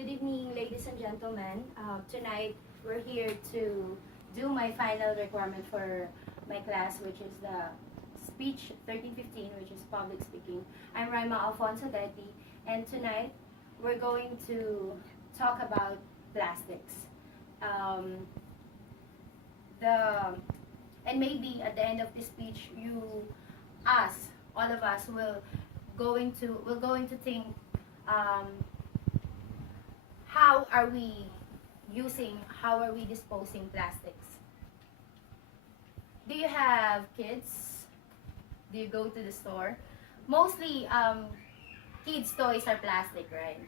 Good evening, ladies and gentlemen. Tonight, we're here to do my final requirement for my class, which is the Speech 1315, which is public speaking. I'm Raima Alfonso Detti, and tonight, we're going to talk about plastics. Um, and maybe at the end of this speech, all of us, will going to think, um, how are we how are we disposing plastics? Do you have kids? Do you go to the store? Mostly, kids' toys are plastic, right?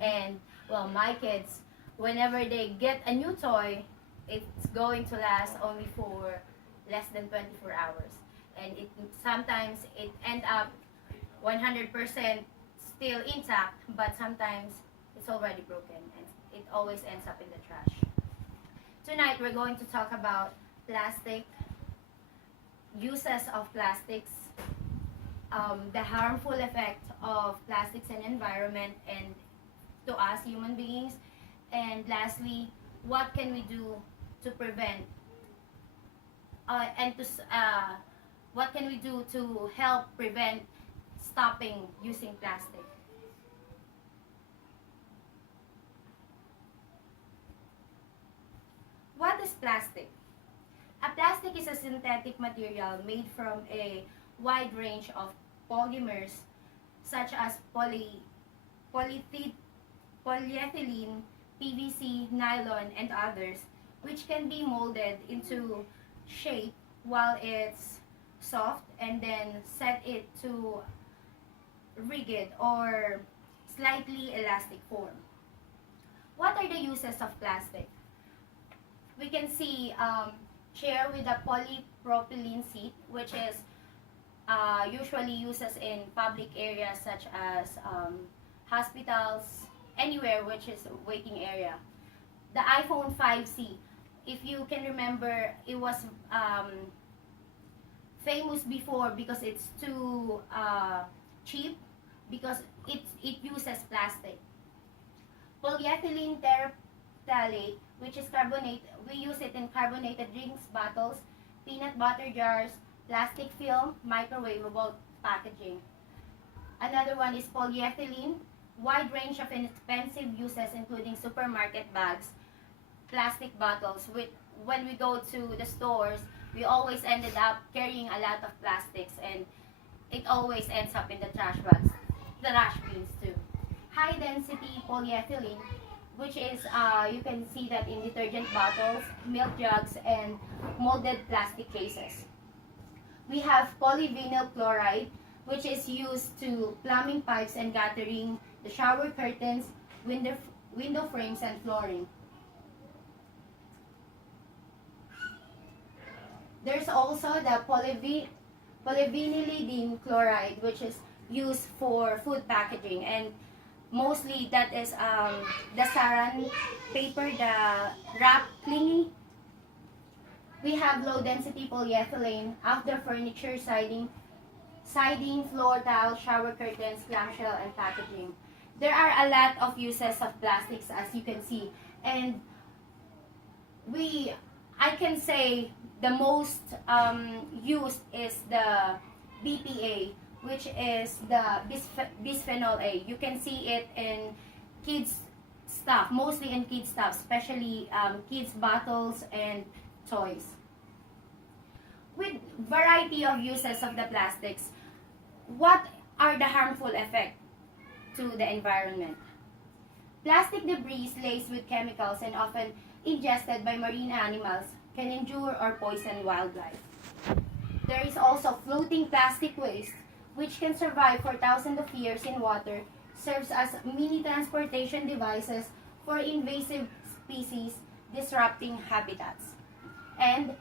And, well, my kids, whenever they get a new toy, it's going to last only for less than 24 hours. And sometimes it end up 100% still intact, but sometimes it's already broken and it always ends up in the trash. Tonight, we're going to talk about plastic, uses of plastics, the harmful effect of plastics in environment and to us human beings, and lastly, what can we do to prevent what can we do to help prevent stopping using plastic? What is plastic? A plastic is a synthetic material made from a wide range of polymers such as polyethylene, PVC, nylon, and others, which can be molded into shape while it's soft and then set it to rigid or slightly elastic form. What are the uses of plastic? We can see chair with a polypropylene seat, which is usually uses in public areas such as hospitals, anywhere which is a waiting area. The iPhone 5C, if you can remember, it was famous before because it's too cheap, because it uses plastic. Polyethylene terephthalate, which is carbonate, we use it in carbonated drinks bottles, peanut butter jars, plastic film, microwavable packaging. Another one is polyethylene, wide range of inexpensive uses including supermarket bags, plastic bottles. When we go to the stores, we always ended up carrying a lot of plastics and it always ends up in the trash bins too. High density polyethylene, which is, you can see that in detergent bottles, milk jugs, and molded plastic cases. We have polyvinyl chloride, which is used to plumbing pipes and guttering, the shower curtains, window frames, and flooring. There's also the polyvinylidene chloride, which is used for food packaging, and mostly that is the saran paper, the wrap clingy. We have low density polyethylene, outdoor furniture, siding, floor tile, shower curtains, clamshell, and packaging. There are a lot of uses of plastics, as you can see, and I can say the most used is the BPA, which is the bisphenol A. You can see it in kids stuff, mostly in kids stuff, especially kids bottles and toys. With variety of uses of the plastics, what are the harmful effects to the environment? Plastic debris laced with chemicals and often ingested by marine animals can injure or poison wildlife. There is also floating plastic waste, which can survive for thousands of years in water, serves as mini transportation devices for invasive species, disrupting habitats. And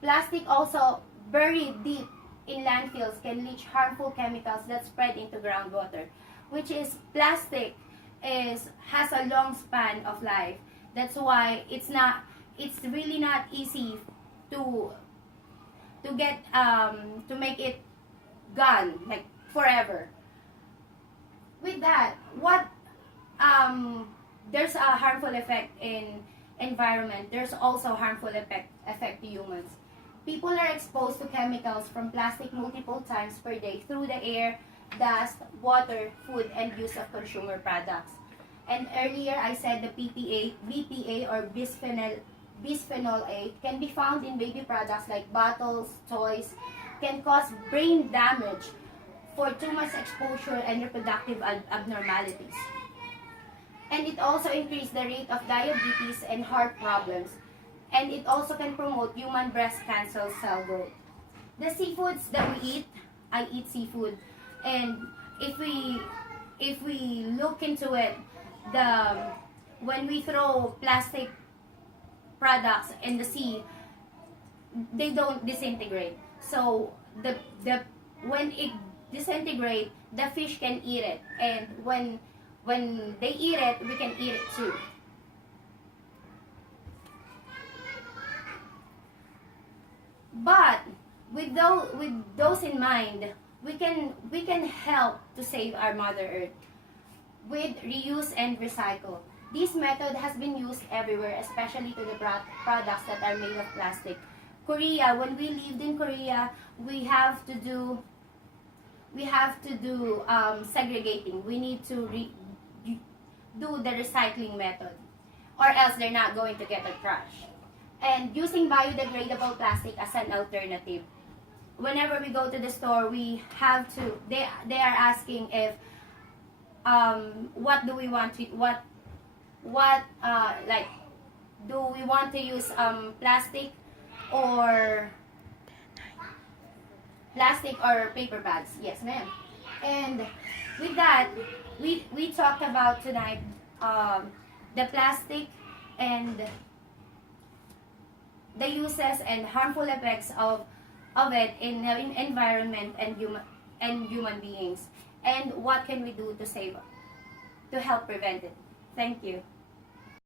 plastic also buried deep in landfills can leach harmful chemicals that spread into groundwater, which is plastic has a long span of life. That's why it's really not easy to get to make it gone like forever. With that, what there's a harmful effect in environment, there's also harmful effect to humans. People are exposed to chemicals from plastic multiple times per day through the air, dust, water, food, and use of consumer products. And earlier I said the BPA or bisphenol A can be found in baby products like bottles, toys, can cause brain damage for too much exposure and reproductive abnormalities. And it also increases the rate of diabetes and heart problems. And it also can promote human breast cancer cell growth. The seafoods that we eat, I eat seafood, and if we look into it, when we throw plastic products in the sea, they don't disintegrate. So when it disintegrate, the fish can eat it, and when they eat it, we can eat it too. But with those in mind, we can help to save our Mother Earth with reuse and recycle. This method has been used everywhere, especially to the products that are made of plastic. Korea, when we lived in Korea, we have to do segregating. We need to do the recycling method, or else they're not going to get the trash. And using biodegradable plastic as an alternative. Whenever we go to the store, we have to. They are asking if what do we want to like, do we want to use plastic or paper bags? Yes, ma'am. And with that, we talked about tonight the plastic and the uses and harmful effects of it in environment and human beings, and what can we do to help prevent it. Thank you.